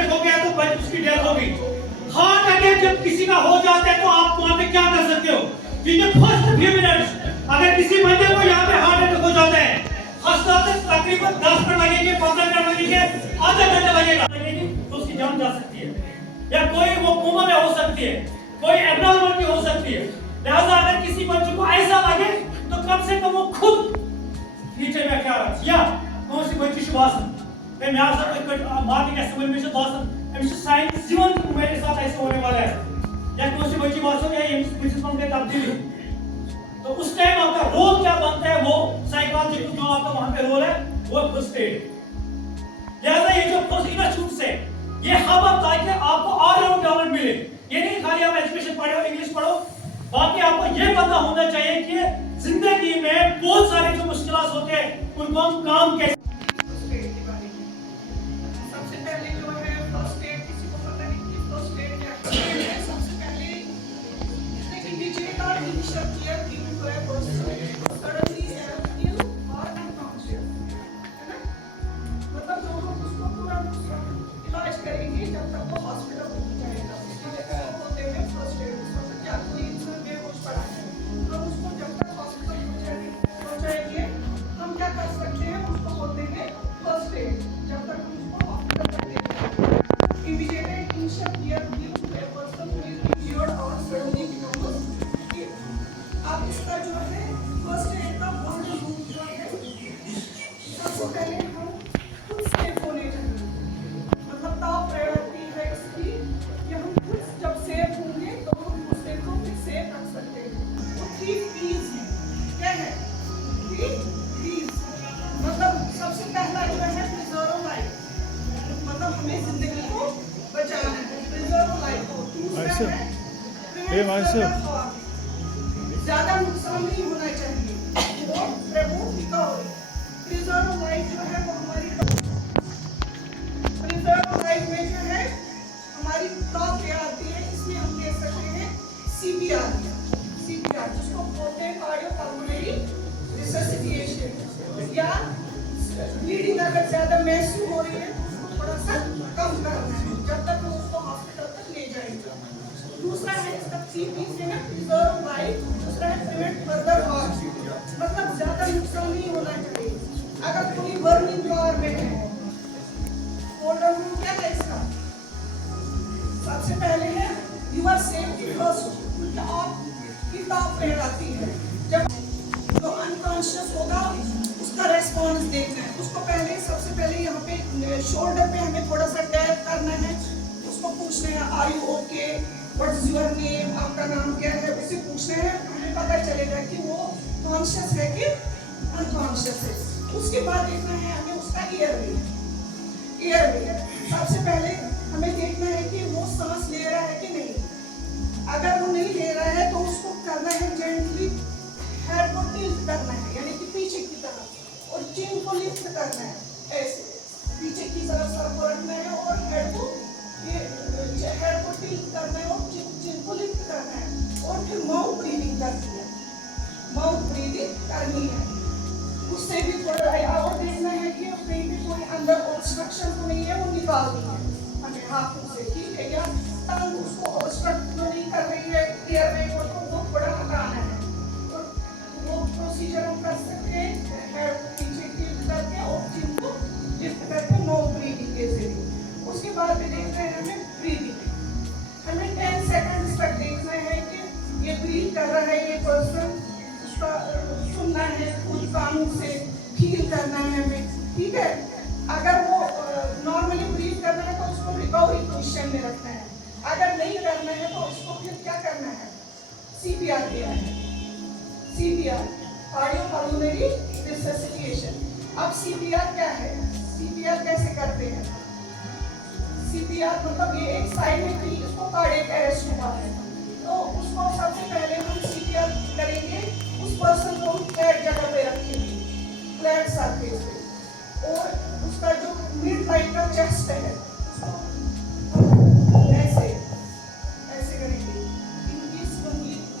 Attack हो गया तो उसकी डेथ हो गई। हार्ट अटैक जब किसी का हो जाता है तो आप वहां पे क्या कर सकते हो कि जो फर्स्ट फ्यू मिनट्स अगर किसी बंदे को यहाँ पे हार्ट अटैक हो जाता है, हंसता तक तकरीबन 10 मिनट लगेंगे, 15 मिनट लगेंगे, आधा घंटा लगेगा तो उसकी जान जा सकती है, या कोई वो कोमा में हो सकती है, कोई एब्नॉर्मलिटी हो सकती है। लिहाजा अगर किसी बच्चे को ऐसा लगे तो कम से कम वो खुद नीचे में क्या रख या कौन सी बच्ची शुभासन मैं आज तक मॉर्निंग असेंबली में से दोस्तन एमसी साइंस जीवन मेरे साथ ऐसे होने वाला है, या कौन सी बच्ची बात या एमसी प्रिंसिपल में तब्दीली, तो उस टाइम आपका रोल क्या बनता है, वो साइकोलॉजिकल जो आपका वहां पे रोल है वो फर्स्ट एड। लिहाजा ये जो फर्स्ट इंस्टीट्यूट से ये हब ताकि आपको ऑलराउंड नॉलेज मिले, ये नहीं खाली आप एजुकेशन पढ़ो और इंग्लिश पढ़ो, बाकी आपको ये पता होना चाहिए कि जिंदगी में बहुत सारे जो मुश्किलात होते हैं उनको हम काम कैसे। सबसे पहले जो है फर्स्ट एड, किसी को पता नहीं कि फर्स्ट एड क्या है। सबसे पहले देखिए विजय का initial care given to a person suddenly ill और अनकॉन्शियस, है ना, मतलब जो हम उसको तुरंत इलाज करेंगे जब तक वो हॉस्पिटल पहुंच जाएगा। उसको होते हैं फर्स्ट एड। उसको क्या कोई इंसान बेहोश पड़ा है तो उसको जब तक हॉस्पिटल पहुंचाएंगे हम क्या कर सकते हैं, उसको होते हैं फर्स्ट एड। जब तक हम उसको हॉस्पिटल तक लेके immediate initial care given to a person who is injured और सडनली बिकम्स इल। अब इसका जो है फर्स्ट एड का वर्ड रूल जो है, सबसे पहले हम खुद सेफ होने चाहिए, मतलब टॉप प्रायोरिटी है इसकी कि हम खुद जब सेफ होंगे तो हम दूसरे को भी सेफ रख सकते हैं। वो 3 P's हैं। क्या है 3 P's? मतलब सबसे पहला जो है प्रिजर्व लाइफ, मतलब हमें जिंदगी को बचाना है, प्रिजर्व लाइफ को। दूसरा है ज्यादा नुकसान नहीं होना चाहिए, वो प्रमोट रिकवरी। प्रिजर्व लाइफ जो है वो हमारी प्रिजर्व लाइफ में जो है हमारी टॉप पे आती है। इसमें हम दे सकते हैं CPR, जिसको बोलते हैं कार्डियोपल्मोनरी रिससिटेशन, या ब्लीडिंग अगर ज्यादा महसूस हो रही है तो उसको थोड़ा सा कम करना है जब तक हम उसको हॉस्पिटल तक ले जाएंगे। दूसरा है इसका 3 P's है, प्रिजर्व लाइफ। दूसरा है प्रिवेंट फर्दर हार्म, मतलब ज्यादा नुकसान नहीं होना चाहिए। अगर कोई बर्निंग फ्लोर में है, ऑर्डर रूल क्या है इसका, सबसे पहले है यूर सेफ्टी फर्स्ट, क्योंकि आपकी टॉप प्रायोरिटी है। जब जो अनकॉन्शियस होगा उसका रेस्पॉन्स देखना है। उसको पहले सबसे पहले यहाँ पे शोल्डर पे हमें थोड़ा सा टैप करना है, उसको पूछना है are you okay, what is your name, आपका नाम क्या है, उसे पूछना है। हमें पता चलेगा कि वो कॉन्शियस है कि अनकॉन्शियस है। उसके बाद देखना है हमें उसका एयरवे। सबसे पहले हमें देखना है कि वो सांस ले रहा है कि नहीं। अगर वो नहीं ले रहा है तो उसको करना है जेंटली हेड को टिल्ट करना है, यानी कि पीछे की तरफ, और चिन को लिफ्ट करना है, ऐसे पीछे की तरफ सर को रखना है और हेड को टिल्ट करना है और चिन को लिफ्ट करना है, और फिर माउथ ब्रीदिंग करनी है। उससे भी थोड़ा और देखना है कि कहीं भी कोई अंदर ऑब्स्ट्रक्शन तो नहीं है, वो निकालनी है हमें हाथों से, ठीक है, या टंग उसको ऑब्स्ट्रक्ट तो नहीं कर रही है एयरवे को, तो वो थोड़ा हटाना है। तो वो प्रोसीजर हम कर सकते हैं हेड को पीछे टिल्ट करके और चिन को लिफ्ट करके माउथ ब्रीदिंग के जरिए। उसके बाद में देखना है हमें ब्रीदिंग, हमें 10 सेकंड्स तक देखना है कि ये ब्रीथ कर रहा है ये पर्सन, उसका सुनना है, खुद कानों से फील करना है हमें, ठीक है। अगर वो नॉर्मली ब्रीथ करना है तो उसको रिकवरी पोजीशन में रखना है, अगर नहीं करना है तो उसको फिर क्या करना है, CPR देना है। CPR cardiopulmonary resuscitation. अब CPR क्या है, CPR कैसे करते हैं? CPR मतलब ये एक साइड में कहीं उसको कार्डियक अरेस्ट हुआ है तो उसको सबसे पहले हम CPR करेंगे, उस पर्सन को हम फ्लैट जगह पे रखेंगे, फ्लैट सरफेस पे, और उसका जो मिड लाइन का चेस्ट है उसको ऐसे करेंगे,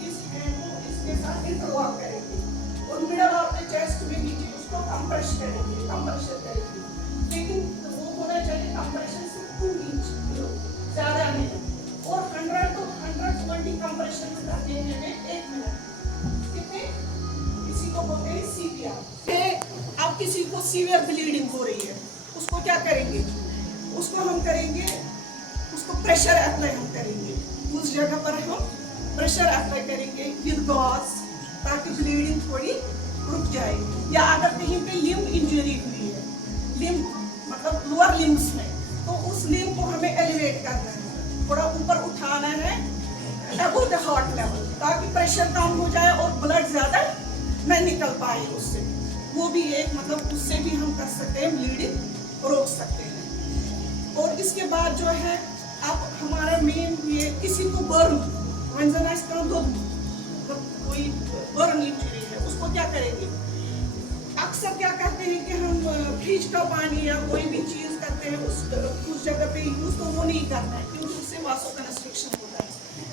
इस हैंड को इसके साथ इंटरलॉक करेंगे और मिडल ऑफ द चेस्ट में नीचे उसको कंप्रेशन करेंगे। लेकिन वो होना चाहिए कंप्रेशन सिर्फ 2 इंच, सीवियर ब्लीडिंग हो रही है, उसको क्या करेंगे? उसको हम करेंगे, उसको प्रेशर अप्लाई हम करेंगे, उस जगह पर हम प्रेशर अप्लाई करेंगे विद गॉज, ताकि ब्लीडिंग थोड़ी रुक जाए। या अगर कहीं पे लिम्ब इंजरी हुई है, लिम्ब मतलब लोअर लिम्स में, तो उस लिम्ब को हमें एलिवेट करना है, थोड़ा ऊपर उठाना है अबव द हार्ट लेवल, ताकि प्रेशर कम हो जाए और ब्लड ज्यादा न निकल पाए उससे। वो भी एक मतलब उससे भी हम कर सकते हैं, ब्लीडिंग रोक सकते हैं। और इसके बाद जो है अब हमारा मेन ये किसी को बर्न, कोई बर्न इंजरी है, उसको क्या करेंगे? अक्सर क्या करते हैं कि हम फ्रिज का पानी या कोई भी चीज करते हैं उस जगह पे यूज, तो वो नहीं करना है क्योंकि उससे वासोकंस्ट्रिक्शन होता है।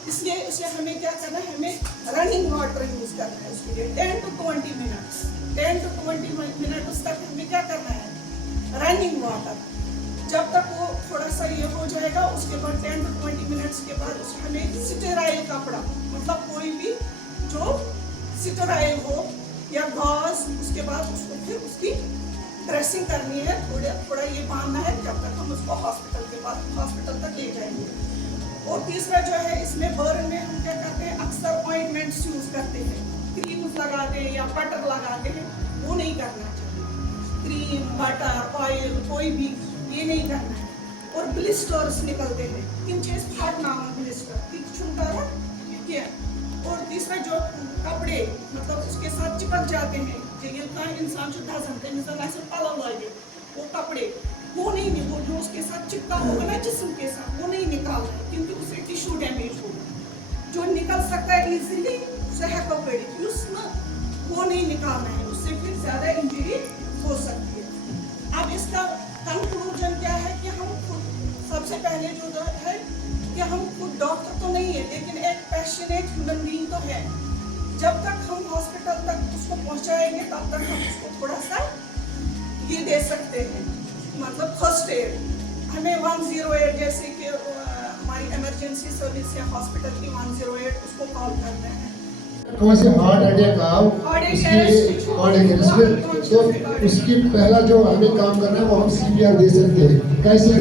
इसलिए उसे हमें क्या करना है? हमें रनिंग वाटर यूज करना है उसके लिए 10 to 20 मिनट्स, 10 to 20 मिनट्स तक हमें क्या करना है? Running water. जब तक वो थोड़ा सा ये हो जाएगा, उसके बाद 10 to 20 मिनट्स के बाद हमें स्टेराइल कपड़ा, मतलब कोई भी जो स्टेराइल हो या गॉज, उसके बाद उसको फिर उसकी ड्रेसिंग करनी है, थोड़ा ये बांधना है, जब तक हम उसको हॉस्पिटल तक ले जाएंगे। और तीसरा जो है इसमें बर्न में हम क्या करते हैं? अक्सर ऑइंटमेंट्स यूज करते हैं, क्रीम लगाते हैं या बटर लगाते हैं, वो नहीं करना चाहिए। क्रीम, बटर, ऑयल कोई भी ये नहीं करना है। और ब्लिस्टर्स निकलते हैं, किंचित फाटना ब्लिस्टर, ठीक है। और तीसरा जो कपड़े मतलब उसके साथ चिपक जाते हैं, इंसान जो वो कपड़े वो नहीं, वो जो उसके साथ चिपका होगा ना जिस्म के साथ, वो नहीं निकालना है क्योंकि उससे टिश्यू डैमेज होगा। जो निकल सकता है इजीली वो नहीं निकालना है, उससे फिर ज्यादा इंजरी हो सकती है। अब इसका कंक्लूजन क्या है कि हम खुद सबसे पहले जो है कि हम खुद डॉक्टर तो नहीं है, लेकिन एक पैशनेट ह्यूमन बीइंग तो है। जब तक हम हॉस्पिटल तक उसको पहुंचाएंगे तब तक हम उसको थोड़ा सा ये दे सकते हैं, मतलब फर्स्ट एड। हमें 108 जैसे कि हमारी इमरजेंसी सर्विस या हॉस्पिटल की 108 उसको कॉल करना है। कौन से हार्ट अटैक आओ, तो उसकी पहला जो हमें काम करना है वो हम CPR दे सकते हैं। कैसे?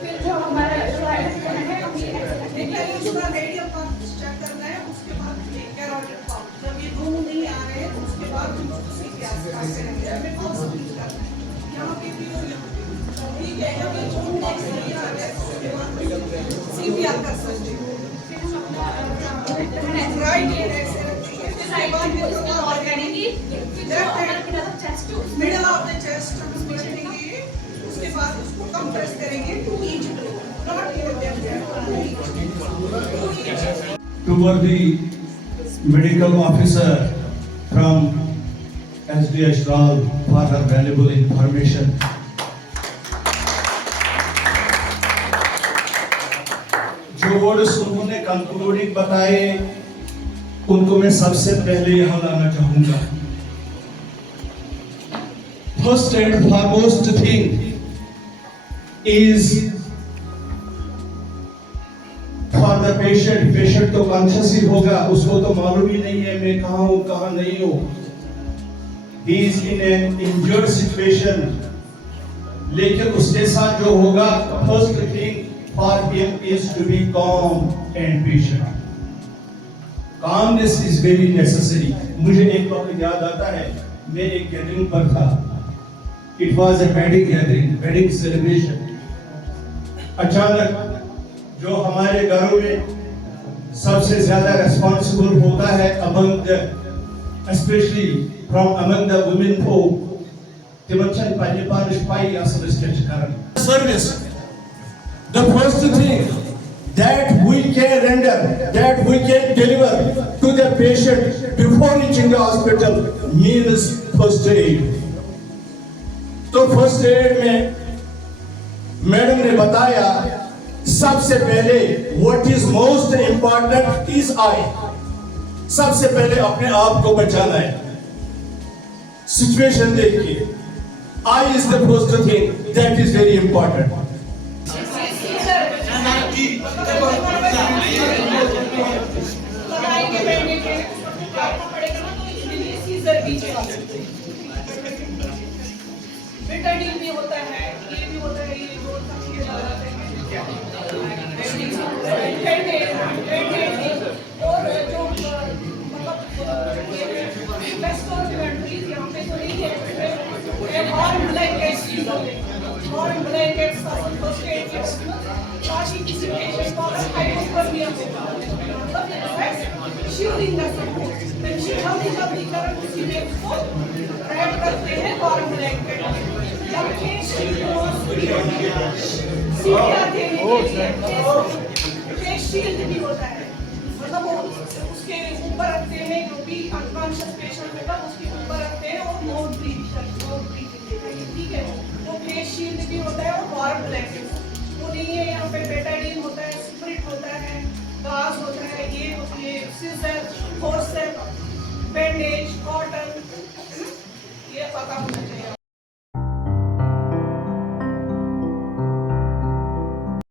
फिर जो हमारा रेडियल चेक करना है, उसके बाद कैरोटिड पंप, जब ये दोनों नहीं आ रहे हैं तो उसके बाद हम CPR करेंगे। हमें कौन सा यूज करना है? यहाँ पे भी हो, यहाँ पे ठीक है। जब ये दोनों नहीं आ रहे हैं उसके बाद CPR कर सकते हैं। राइट हैंड ऐसे रखिए, उसके बाद मिडिल ऑफ द चेस्ट रखेंगे, उसके बाद उसको कंप्रेस करेंगे to each toward the medical officer from SDH Rao for her valuable information. जो वर्ड्स उन्होंने कंक्लूडिंग बताए उनको मैं सबसे पहले यहाँ लाना चाहूंगा। First and foremost thing is for the patient. Patient तो कॉन्शियस ही होगा, उसको तो मालूम ही नहीं है मैं कहाँ हूँ कहाँ नहीं हूँ। He is in an injured situation, लेकिन उसके साथ जो होगा first thing for him is to be calm and patient. Calmness is very necessary. मुझे एक वक्त याद आता है, मैं एक गैदरिंग पर था। It was a wedding gathering, wedding celebration. अचानक जो हमारे घरों में सबसे ज्यादा responsible होता है among the, especially from among the women folk, तिमचन पानिपानिश पाई असलिस्टेट करन. Service. The first thing that we can render, that we can deliver to the patient before reaching the hospital means first aid. तो first aid में madam ने बताया सबसे पहले what is most important is I. सबसे पहले अपने आप को बचाना है सिचुएशन देख के। I is the first thing that is very important. लगाएंगे बैंडेज है, आपको पड़ेगा ना, तो इसलिए सीजर भी चाहिए। बेटाडीन भी होता है, ये भी होता है, ये जो ये लगाते हैं और जो मतलब बेस्ट और इन्वेंटरीज यहाँ पे तो नहीं है, हॉर्न ब्लैंकेट्स यूज होते हैं, horn blankets first aid kits, ताकि किसी पेशेंट को अगर हाइपोथर्मिया हो मतलब श्यूरिंग का सपोर्ट, जल्दी करके किसी में उसको रैप करते हैं हॉर्न ब्लैंकेट। जब फेस शील्ड भी होता है, मतलब वो उसके ऊपर रखते हैं, जो भी अनकॉन्शियस पेशेंट होगा उसके ऊपर रखते हैं और नोट ब्रीथिंग देते हैं, ठीक है। तो फेस शील्ड भी होता है और वार्म ब्लैंकेट वो नहीं है। यहाँ पे बेटाडीन होता है, स्प्रिट होता है, गाज होता है, ये होती है, सीजर, फोर्सेप्स